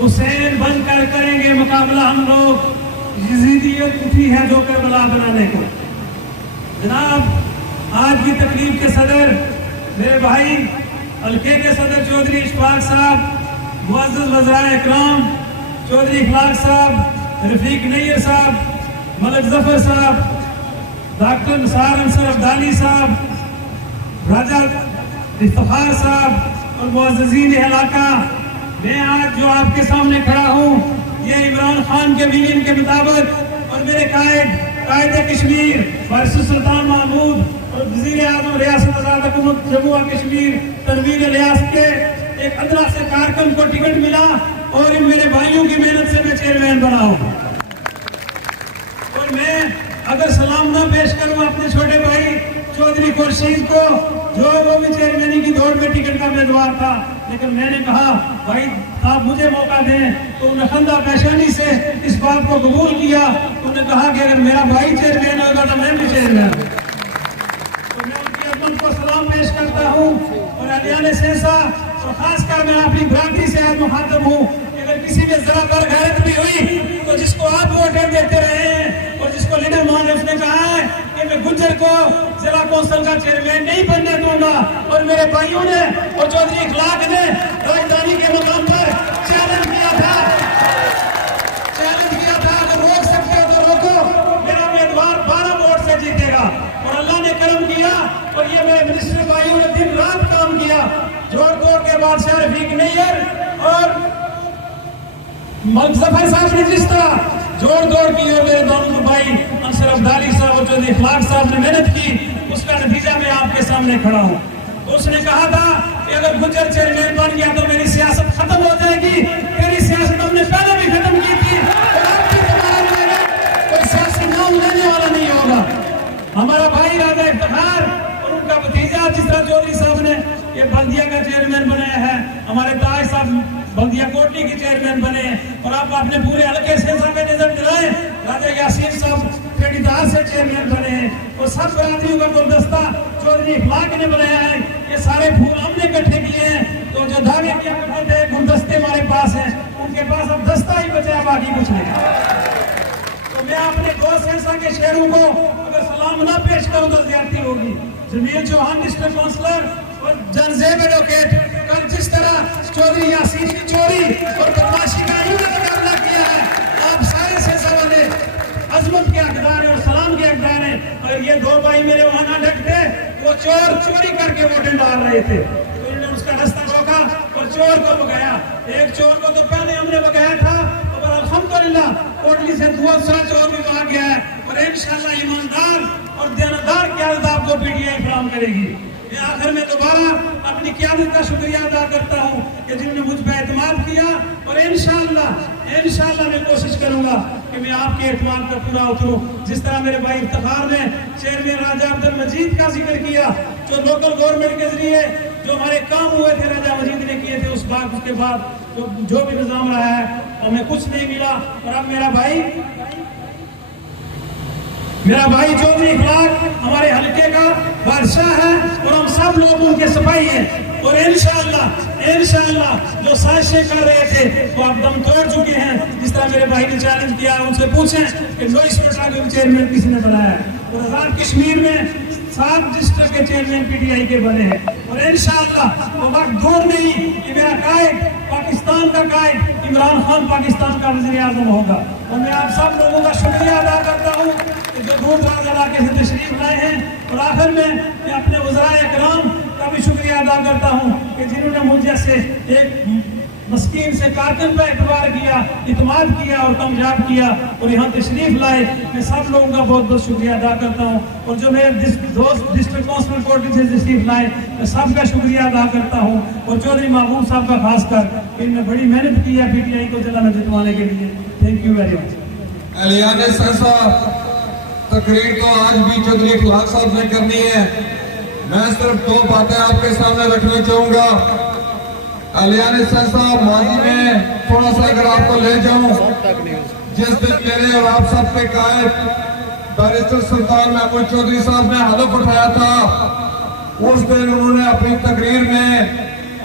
حسین بن کر کریں گے مقابلہ ہم لوگ، یزیدیت اٹھی ہے جو کربلا بنانے کو۔ جناب آج کی تقریب کے صدر میرے بھائی حلقے کے صدر چودھری اشفاق صاحب، معزز وزرائے اکرام چودھری اخلاق صاحب، رفیق نیر صاحب، ملک ظفر صاحب، ڈاکٹر نثار انصر عبدالی صاحب، راجہ افتخار صاحب اور معززین علاقہ، میں آج جو آپ کے سامنے کھڑا ہوں یہ عمران خان کے ویژن کے مطابق اور میرے قائد کشمیر وارث سلطان محمود اور وزیر اعظم ریاست آزاد حکومت جموں و کشمیر تنویر الیاس کے ایک ادنا سے کارکن کو ٹکٹ ملا اور ان میرے بھائیوں کی محنت سے میں چیئرمین بنا ہوں۔ اور میں اگر سلام نہ پیش کروں اپنے چھوٹے بھائی چودھری خورشید کو، جو وہ بھی چیئرمینی کی دوڑ میں ٹکٹ کا امیدوار تھا، لیکن میں نے کہا بھائی آپ مجھے موقع دیں، تو انہوں نے خندہ پیشانی سے اس بات کو قبول کیا۔ انہوں نے کہا کہ اگر میرا بھائی چیئرمین ہوگا تو میں بھی چیئرمین ہوں۔ تو میں ان کی عظمت کو سلام پیش کرتا ہوں اور اہلیان سہسا اور خاص کر میں اپنی برادری سے آج مخاطب ہوں کہ اگر کسی میں ذرا در غیرت بھی ہوئی تو جس کو آپ ووٹیں دیتے رہے ہیں اور جس کو لیڈر مان اس نے کہا ہے کہ میں گجر کو ضلع کونسل کا چیئرمین نہیں بننے دوں گا، اور میرے بھائیوں نے اور چودھری اخلاق نے راجدھانی کے مقام پر چیلنج کیا تھا اگر روک سکتے ہو تو روکو، میرا امیدوار 12 ووٹ سے جیتے گا، اور اللہ نے کرم کیا اور یہ میرے منسٹر بھائیوں نے دن رات کام کیا۔ جوڑ توڑ کے بادشاہ رفیق نیر اور ملک ظفر صاحب نے جس طرح جوڑ توڑ کی اور میرے دونوں بھائی انصر عبدالی صاحب اور چودھری اخلاق صاحب نے محنت کی، اس کا نتیجہ میں آپ کے سامنے کھڑا ہوں۔ اس نے کہا تھا کہ اگر گجر چیئرمین بن گیا تو میری سیاست ختم ہو جائے گی، میری سیاست ہم نے پہلے بھی ختم کی تھی اور آپ کی زبان میں کوئی سیاسی نام لینے والا نہیں ہوگا۔ ہمارا بھائی راجہ افتخار اور ان کا بھتیجا جس طرح چودھری صاحب نے یہ بلدیہ کا چیئرمین بنایا ہے، ہمارے تاج صاحب بلدیہ کوٹلی کے چیئرمین بنے ہیں، اور آپ اپنے پورے حلقے سے پہ نظر دلائیں راجہ یاسین صاحب کھیڑی دار سے چیئرمین بنے ہیں، اور سب برادریوں کا گلدستہ چودھری اخلاق نے بنایا ہے۔ یہ سارے پھول ہم نے اکٹھے کیے ہیں، تو جو دھاگے کیا کرتے تھے گلدستے ہمارے پاس ہیں، ان کے پاس اب دستہ ہی بچا، باقی کچھ نہیں۔ تو میں اپنے دوست سہسا کے شہروں کو اگر سلام نہ پیش کروں تو زیادتی ہوگی۔ جمیل چوہان ڈسٹرکٹ کونسلر اور جنزیب ایڈوکیٹ، کل جس طرح چودھری یاسین کی چوری اور بدماشی کا انہوں نے مقابلہ کیا ہے، آپ سارے سہسا والے عظمت کے حقدار ہیں اور سلام کے حقدار ہیں۔ اور یہ دو بھائی میرے وہاں نہ ڈٹتے، وہ چور چوری کر کے ووٹیں ڈال رہے تھے، تو انہوں نے اس کا رستہ روکا اور چور کو بگایا۔ ایک چور کو تو پہلے ہم نے بگایا تھا، اور الحمدللہ کوٹلی سے دوسرا چور بھی وہاں گیا ہے، اور انشاءاللہ ایماندار اور دیانتدار قیادت آپ کو پی ٹی آئی فراہم کرے گی۔ میں آخر میں دوبارہ اپنی قیادت کا شکریہ ادا کرتا ہوں کہ جنہوں نے مجھ پہ اعتماد کیا، اور انشاءاللہ میں کوشش کروں گا کہ میں آپ کے اعتماد پر پورا اتروں۔ جس طرح میرے بھائی افتخار نے چیئرمین راجہ عبد المجید کا ذکر کیا، جو لوکل گورنمنٹ کے ذریعے جو ہمارے کام ہوئے تھے راجہ مجید نے کیے تھے، اس کے بعد جو بھی نظام رہا ہے ہمیں کچھ نہیں ملا، اور اب میرا بھائی چودھری اخلاق ہمارے حلقے کا بادشاہ ہے، اور ہم سب لوگ ان کے سپاہی ہیں، اور انشاءاللہ جو سازشیں کر رہے تھے وہ اب دم توڑ چکے ہیں۔ جس طرح میرے بھائی نے چیلنج کیا، ان سے پوچھیں کہ لوئس وٹا کے چیئرمین کس نے بنایا ہے، اور آزاد کشمیر میں 7 ڈسٹرکٹ کے چیئرمین پی ٹی آئی کے بنے ہیں، اور انشاءاللہ وہ وقت دور نہیں کہ میرا قائد پاکستان کا قائد عمران خان پاکستان کا وزیر اعظم ہوگا۔ اور میں آپ سب لوگوں کا شکریہ ادا کرتا ہوں کہ جو دور دراز علاقے سے تشریف لائے ہیں، اور آخر میں اپنے وزرائے اکرام کا بھی شکریہ ادا کرتا ہوں کہ جنہوں نے مجھ جیسے ایک مسکین سے کارکن پر اعتبار کیا، اعتماد کیا اور کامیاب کیا اور یہاں تشریف لائے۔ میں سب لوگوں کا بہت بہت شکریہ ادا کرتا ہوں، اور جو میرے دوست ڈسٹرکٹ کونسلر کوٹلی سے تشریف لائے میں سب کا شکریہ ادا کرتا ہوں، اور چودھری محبوب صاحب کا خاص کر ان نے بڑی محنت کی ہے پی ٹی آئی کو ضلع میں جتوانے کے لیے۔ Thank you very much. اہلیان سہسا تقریر تو آج بھی چودھری اخلاق صاحب نے کرنی ہے، میں صرف 2 باتیں آپ کے سامنے رکھنا چاہوں گا۔ اہلیان سہسا ماضی میں تھوڑا سا اگر آپ کو لے جاؤں، جس دن میرے اور آپ سب کے قائد بیرسٹر سلطان محمود چودھری صاحب نے حلف اٹھایا تھا، اس دن انہوں نے اپنی تقریر میں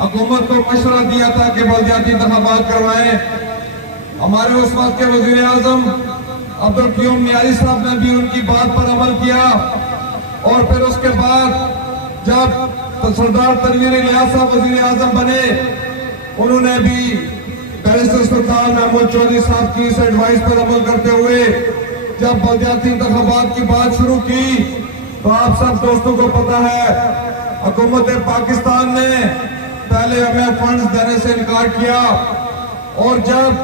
हुकूमत को मशवरा दिया था कि बल्दियाती इंतखाबात करवाएं। हमारे उस वक्त के वजीर आजम अब्दुल क़य्यूम नियाज़ी साहब ने भी उनकी बात पर अमल किया और फिर उसके बाद जब सरदार तनवीर इलियास साहब वजीर आजम बने, उन्होंने भी बैरिस्टर सुल्तान महमूद चौधरी साहब की इस एडवाइस पर अमल करते हुए जब बल्दियाती इंतखाबात की बात शुरू की, तो आप सब दोस्तों को पता है हुकूमत पाकिस्तान ने पहले हमें फंड्स देने से इनकार किया और जब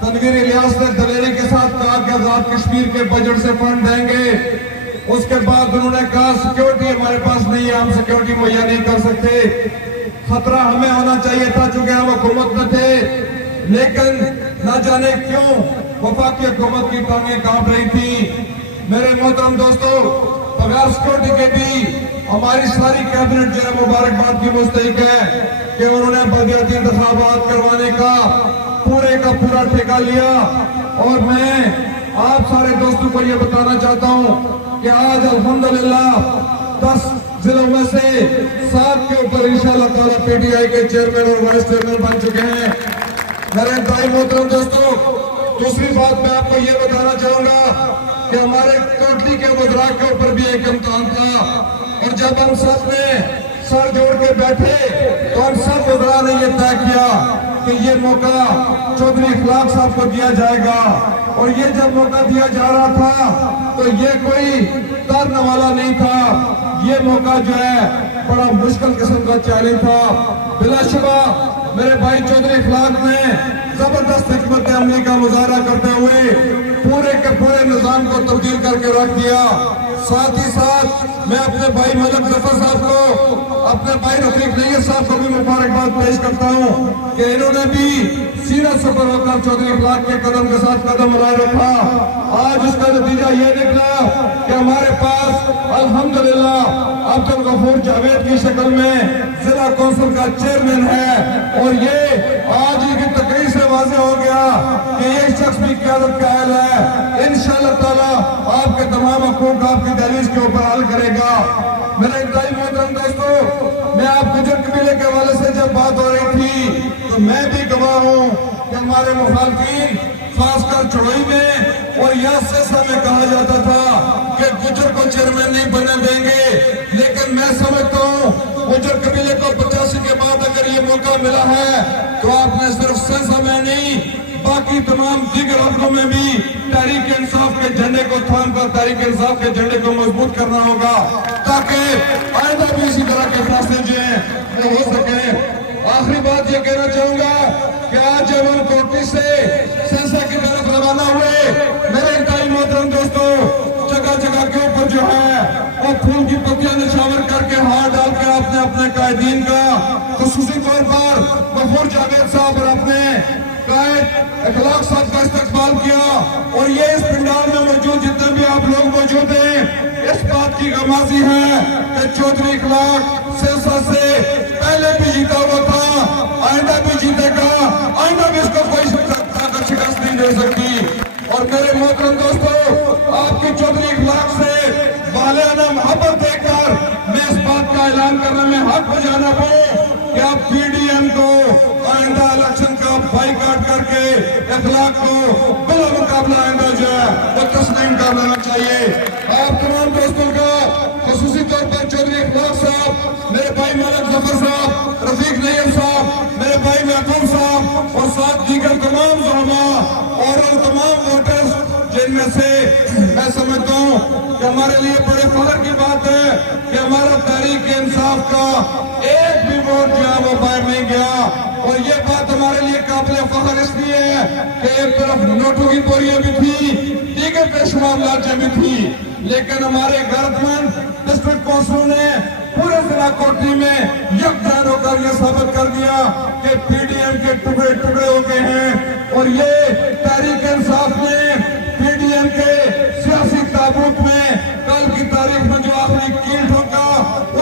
तनवीर इलियास ने दलेरी के साथ कहा कि आजाद कश्मीर के बजट से फंड देंगे, उसके बाद उन्होंने कहा सिक्योरिटी हमारे पास नहीं है, हम सिक्योरिटी मुहैया नहीं कर सकते। खतरा हमें होना चाहिए था चूंकि हम हुकूमत में थे, लेकिन न जाने क्यों वफाकी हुकूमत की टांगें कांप रही थी। मेरे मोहतरम दोस्तों, बगैर सिक्योरिटी के भी हमारी सारी कैबिनेट जो है मुबारकबाद की मुस्तहिक है कि उन्होंने बल्दियाती इंतखाबात करवाने का पूरा ठेका लिया। और मैं आप सारे दोस्तों को ये बताना चाहता हूँ कि आज अल्हम्दुलिल्लाह 10 जिलों में से 7 के ऊपर इंशाअल्लाह ताला पीटीआई के चेयरमैन और वाइस चेयरमैन बन चुके हैं। मेरे भाई मोहतरम दोस्तों, दूसरी बात मैं आपको ये बताना चाहूंगा कि हमारे कोटली के वज़रा के ऊपर भी एक इम्तिहान था और जब हम सब ने सर जोड़ के बैठे तो हम सब वज़रा ने ये तय किया कि ये मौका चौधरी इखलाक साहब को दिया जाएगा। और ये जब मौका दिया जा रहा था तो ये कोई तरने वाला नहीं था, ये मौका जो है बड़ा मुश्किल किस्म का चैलेंज था। बिलाशुबा मेरे भाई चौधरी इखलाक ने जबरदस्त हिकमत अमली का मुजाहरा करते हुए पूरे के पूरे निजाम को तब्दील करके रख दिया। साथ ही साथ मैं अपने भाई मलक जफर साहब को, अपने भाई रफीक नैयर साहब को भी मुबारकबाद पेश करता हूँ कि इन्होंने भी सीना सफर होकर चौधरी इखलाक के कदम के साथ कदम मिलाए रखा। आज उसका नतीजा ये निकला कि हमारे पास अल्हम्दुलिल्लाह अब्दुल गफूर जावेद की शक्ल में जिला कौंसिल का चेयरमैन है और ये आज की तकरीर से वाज़ेह हो गया कि ये शख्स भी क़यादत का अहल है। इंशाअल्लाह ताला आपके तमाम हकूक़ आपकी दहलीज के ऊपर हल करेगा। मेरे इंतहाई मोहतरम दोस्तों, मैं आप गुजर कबीले के हवाले से जब बात हो रही थी तो मैं भी गवाह हूँ कि हमारे मुखालफिन खासकर चढ़ोई में और यहाँ सिरसा में कहा जाता था कि गुजर को चेयरमैन नहीं बनने देंगे, लेकिन मैं समझता हूँ गुजर कबीले को 85 के बाद अगर ये मौका मिला है तो आपने सिर्फ सिरसा में नहीं बाकी तमाम दीगर हलकों में भी तहरीक इंसाफ के झंडे को थाम कर तहरीक इंसाफ के झंडे को मजबूत करना होगा ताकि आइंदा भी इसी तरह के फैसले जो हैं वो हो सके। आखिरी बात ये कहना चाहूंगा कि आज जब हम कोटली से सिरसा की तरफ रवाना हुए, मेरे इंतहाई मोहतरम दोस्तों, जगह जगह के ऊपर जो है वो फूल की पत्तियां निछावर करके हाथ डाल के आपने अपने कायदीन का खुसूसी तौर पर गफूर जावेद साहब और अपने कायद इखलाक साहब का इस्तकबाल किया। और ये इस पंडाल में मौजूद जितने भी आप लोग मौजूद हैं, इस बात की गमाजी है कि चौधरी इखलाक सिरसा से पहले भी जीता हुआ था, आइंदा भी जीतेगा, आइंदा भी इसको कोई ताकत शिकस्त नहीं दे सकती। और मेरे मोहतरम दोस्तों, आपकी चौधरी इखलाक से वालियाना मोहब्बत देखकर मैं इस बात का ऐलान करने में हक बजाना हूँ कि आप पीडीएम को आइंदा इलेक्शन का बाइकाट करके इखलाक को बिला मुकाबला आइंदा जो है वो तस्लीम कर लेना चाहिए। आप तमाम दोस्तों का खुसूसी तौर पर चौधरी इखलाक साहब, मेरे भाई मलक जफर साहब, रफीक नैयर साहब, मेरे भाई महबूब साहब और साथ दीगर तमाम ज़ुलमा और उन तमाम वोटर्स जिनमें से मैं समझता हूँ कि हमारे लिए बड़े फख्र की बात है कि हमारा तहरीक इंसाफ का एक भी वोट जो है वो बाहर नहीं गया। और ये बात हमारे लिए काबिल फख्र इसलिए है कि एक तरफ नोटों की बोरियां भी थी, दीगर बेशुमार लालचें भी थी, लेकिन हमारे गैरतमंद डिस्ट्रिक्ट काउंसिल ने पूरे जिला कोटली में यकजान होकर यह साबित कर दिया कि पीडीएम के टुकड़े टुकड़े हो गए हैं। और ये तहरीक इंसाफ ने पीडीएम के सियासी ताबूत में कल की तारीख में जो आखिरी कील ठोका,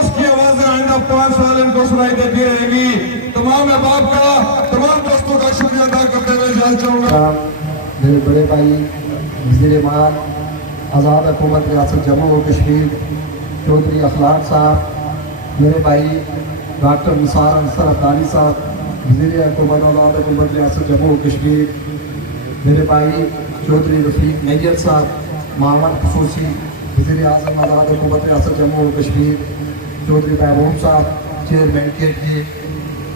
उसकी आवाजें आइंदा 5 साल इनको सुनाई देती रहेगी। तमाम अहबाब का, तमाम दोस्तों का शुक्रिया अदा करते हुए इजाज़त चाहूंगा। मेरे बड़े भाई वज़ीर माल आज़ाद हुकूमत रियासत जम्मू और कश्मीर चौधरी इखलाक साहब, मेरे भाई डॉक्टर निसार अंसर अब्दाली साहब, वज़ीर हुकूमत हुकूमत रियासत जम्मू कश्मीर, मेरे भाई चौधरी रफीक नैयर साहब, मामन खसूसी वज़ीर आज़म आज़ाद हुकूमत रियासत जम्मू कश्मीर, चौधरी महबूब साहब चेयरमैन के लिए,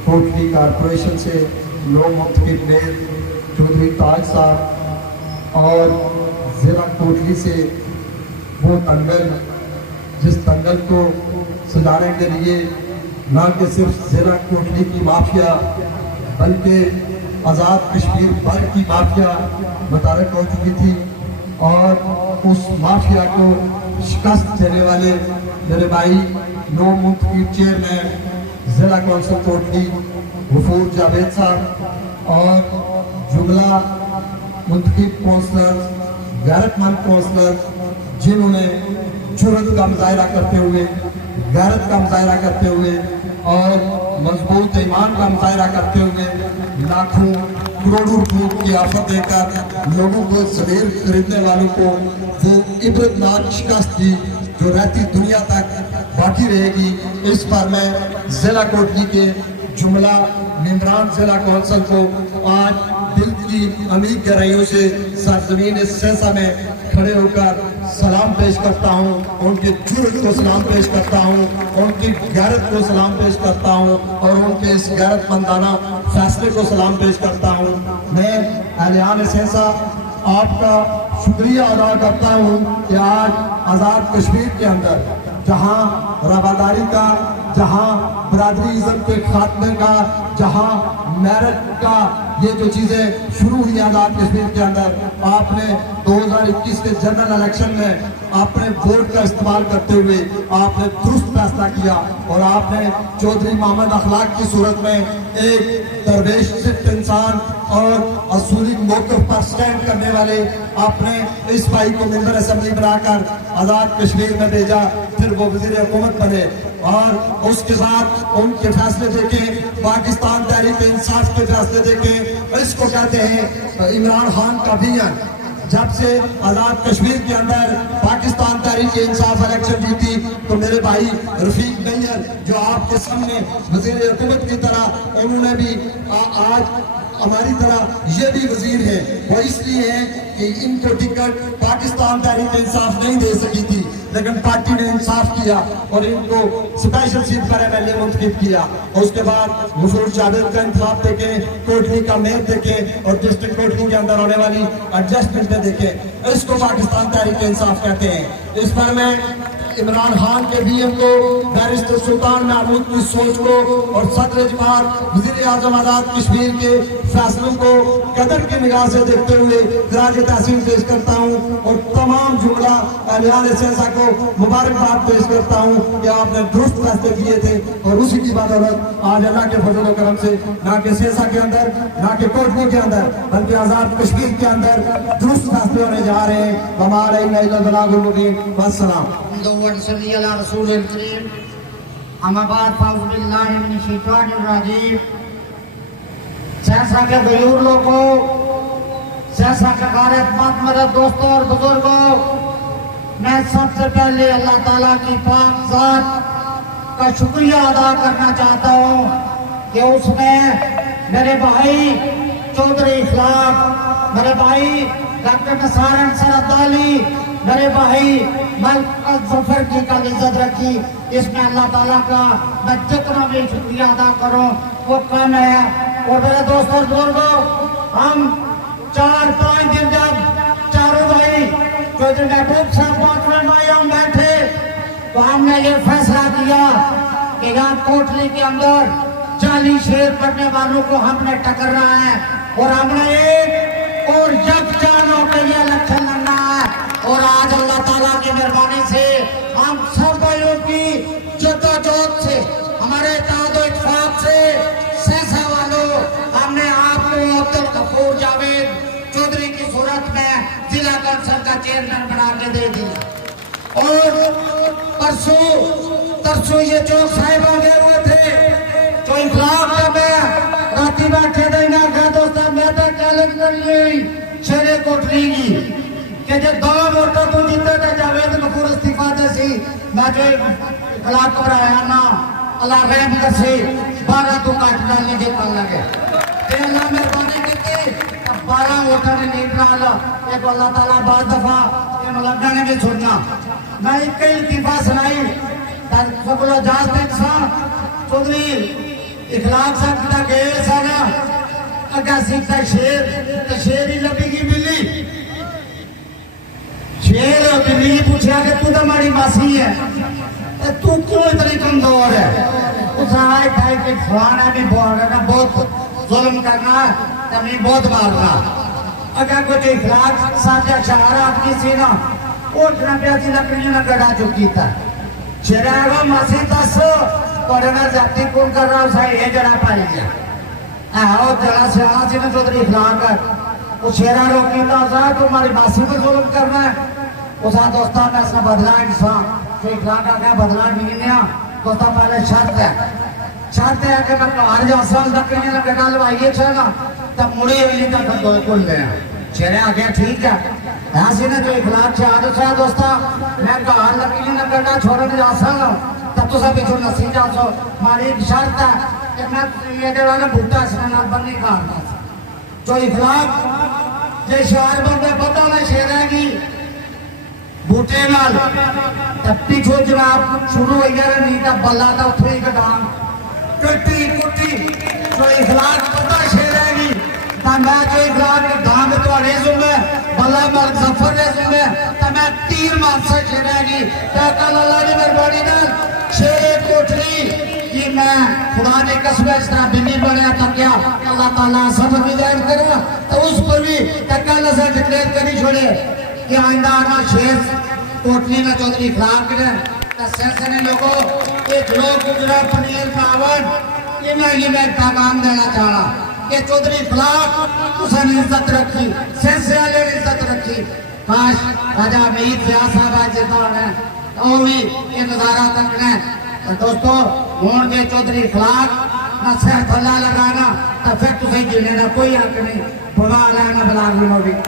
कोटली कॉरपोरेशन से लोग मुंतखब मेयर चौधरी ताज साहब, और ज़िला कोटली से वो दंगल जिस दंगल को सजाने के लिए न कि सिर्फ ज़िला कोटली की माफिया बल्कि आज़ाद कश्मीर भर की माफिया मुतारक हो चुकी थी, और उस माफिया को शिकस्त देने वाले मेरे भाई नो मुंतखब चेयरमैन ज़िला कौंसिल कोटली गफूर जावेद साहब और जुमला मुंतखब कौंसलर, गैरतमंद कौंसलर, जिन्होंने जुर्रत का मुजाहरा करते हुए, गैरत का मुजाहरा करते हुए और मजबूत ईमान का मुजाहरा करते हुए लाखों करोड़ों रुपयों की आफत देकर लोगों को ज़मीर खरीदने वालों को वो इबरतनाक शिकस्त दी जो रहती दुनिया तक बाकी रहेगी। इस पर मैं ज़िला कोटली के जुमला मेंबरान ज़िला कौंसिल को आज दिल की अमीर गहराइयों से सरजमीन सेंसा में खड़े होकर सलाम पेश करता हूँ, उनके जुर्म को सलाम पेश करता हूँ, उनकी गैरत को सलाम पेश करता हूँ और उनके इस गैरतमंदाना फैसले को सलाम पेश करता हूँ। मैं अहलियान सेंसा आपका शुक्रिया अदा करता हूँ कि आज आज़ाद कश्मीर के अंदर जहाँ रवादारी का, जहाँ बरादरी इज़्ज़त के खात्मे का, जहाँ मेरिट का ये जो चीज़ें शुरू हुई आज़ाद कश्मीर के अंदर, आपने 2021 के जनरल इलेक्शन में आपने वोट का इस्तेमाल करते हुए आपने दुरुस्त फैसला किया और आपने चौधरी मोहम्मद अखलाक की सूरत में एक दरवेश सिर्फ इंसान और असूली मौक़िफ़ पर स्टैंड करने वाले आपने इस भाई को मेंबर असेंबली बनाकर आज़ाद कश्मीर में भेजा, फिर वो वज़ीर हुकूमत बने और उसके साथ उनके फैसले देखें, पाकिस्तान तहरीक इंसाफ के फैसले देखें। इसको कहते हैं इमरान खान का विजन। जब से आज़ाद कश्मीर के अंदर पाकिस्तान तहरीक इंसाफ इलेक्शन जीती तो मेरे भाई रफीक नैयर जो आपके सामने वज़ीर हुकूमत की तरह, उन्होंने भी आज हमारी तरह ये भी वजीर हैं। वो इसलिए हैं कि इनको टिकट पाकिस्तान तहरीक इंसाफ नहीं दे सकी थी, लेकिन पार्टी ने इंसाफ किया और इनको स्पेशल सीट पर MLA मुंतखब किया। उसके बाद गफूर जावेद का इंतखाब देखें, कोटली का मेयर देखें और डिस्ट्रिक्ट कोटली के अंदर होने वाली एडजस्टमेंट देखें। इसको पाकिस्तान तहरीक इंसाफ कहते हैं। इस पर मैं इमरान खान के BM को, बैरिस्टर सुल्तान महमूद की सोच को और सदर जमात वज़ीर आज़म आज़ाद कश्मीर के फैसलों को कदर की निगाह से देखते हुए खराज तहसीन पेश करता हूँ और तमाम जुमला अहलियान सेंसा को मुबारकबाद पेश करता हूँ कि आपने दुरुस्त फैसले किए थे और उसी की बदौलत आज अल्लाह के फजल व करम से ना कि सेंसा के अंदर, ना कि कोटली के अंदर, बल्कि आज़ाद कश्मीर के अंदर दुरुस्त फैसले होने जा रहे हैं। हमारे वस्सलाम। सेंसा के गयूर लोगों, सेंसा के ग़ैरतमंद मेरे दोस्तों और बुजुर्गों, मैं सबसे पहले अल्लाह ताला की पाक ज़ात का शुक्रिया अदा करना चाहता हूँ कि उसने मेरे भाई चौधरी इखलाक, मेरे भाई डॉक्टर निसार अंसर अब्दाली, मेरे भाई मलिक ज़फ़र की कल इज्जत रखी। इसमें अल्लाह ताला का मैं जितना भी शुक्रिया अदा करूँ वो कम है। और मेरे दोस्तों और बुजुर्गों, हम 4-5 दिन जब चारों भाई चौधरी महबूब साहब 5 भाई हम बैठे तो हमने ये फैसला किया कि यहाँ कोटली के अंदर जाली शेर पड़ने वालों को हमने टकरना है और हमने एक और यकजान के लिए इलेक्शन लड़ना है। और आज अल्लाह ताला की मेहरबानी से हम सब भाइयों की जद्दोजहद से, हमारे इत्तेहाद व इत्तेफाक से सेंसा वालों, हमने आपको अब्दुल गफूर जावेद चौधरी की सूरत में जिला कौंसिल का चेयरमैन बना के दे दिया। और परसों ये चौक साहिब आ गए हुए थे तो इखलाक में राती बैठे देना क्या दोस्तों, मैं तो चैलेंज कर ली शेरे कोटली की कि जब 2 वोटर तो जीते थे जावेद गफूर इस्तीफा देसी मैं जो इखलाक पर आया ना اللہ رحم کر سے 12 تو کٹ ڈالنے جتن لگے تے اللہ مہربانی کی 12 ووٹاں نے لیڈ نال ایک اللہ تعالیٰ بعض دفعہ یہ ملکہ نے بھی سننا میں ایک کئی لطیفہ سنائی سکولہ جاز تک سا چودھری اخلاق صاحب کتا گئے سانا اگا سیکھتا شیر ہی لبی کی بلی شیر بلی پوچھا کہ تو تو ہماری ماسی ہے تو کیوں اتنی کمزور ہے اس آئے کھائی کہ فلانا بھی بہت ظلم کرنا ہے تمہیں بہت مارنا اگر کچھ اخلاق ساتھ اشعار آپ کی سینا اٹھنا پیاسی لکڑیوں نے گڑا چکی تھا شیرہ ماسی تس اور اگر زیادتی کون کر رہا اسے یہ جڑا پائی گیا اور جڑا سیانا سی نے چودھری اخلاق ہے وہ شیرہ روکی تھا اسا تمہاری ماسی کو ظلم کرنا ہے اسا دوستہ میں اس نے بدلا انسان جو اخلاق آگیا بدلا نہیں لیا دوستہ پہلے شرط ہے کہ میں کار جا سال لکڑیوں نے گڑا لوائیے چھنا تب مڑی ہوئی تک دو کل گیا شیرے آگیا ٹھیک ہے ایسی نے جو اخلاق شہادو سے دوستا میں کہا لکیلی نے کرنا چھوڑنے جا سکتا تب تو سب جو نصیح جا سو ہماری ایک شرط ہے کہ میں یہ دیوان نے بھوٹا اس نے نال بنی کارنا جو اخلاق جو شہر بندے پتہ میں شیرے گی بھوٹے نال تب پیچھو جناب شروع ہوئی ہے نہیں تب بلا تھا اتھوئی کا ڈان کٹی کٹی جو اخلاق پتہ شیرے گی تا میں جو اخلاق کے دھانگ تو ریزوں میں بلا مرد زفر ریزوں میں تا میں تیر مانسا شیرے گی تا کل اللہ نے مربانی نال شیر کوٹری کہ میں خدا نے قسم اس طرح بنی بڑھیا تا کیا اللہ تعالیٰ سفر بھی دائم کرا تو اس پر بھی تکا نظر ڈکلیئر کری چھوڑے کہ آئندہ آنا شیر کوٹری میں چودھری اخلاق نے تا سیسنے لوگوں ایک لوگ گجرہ پنیر پاون یہ میں پیغام دینا چاہا کہ چودھری اخلاق اسے نے عزت رکھی سیسے نے عزت رکھی کاش راجہ امید فیاض صاحب آج جیتا ہے تو بھی یہ نظارہ تکنے دوستو مون کے چودھری اخلاق نہ صحت اللہ لگانا تو پھر تو صحیح جلنے نہ کوئی حق نہیں بلا علیہ نہ بلا علیہ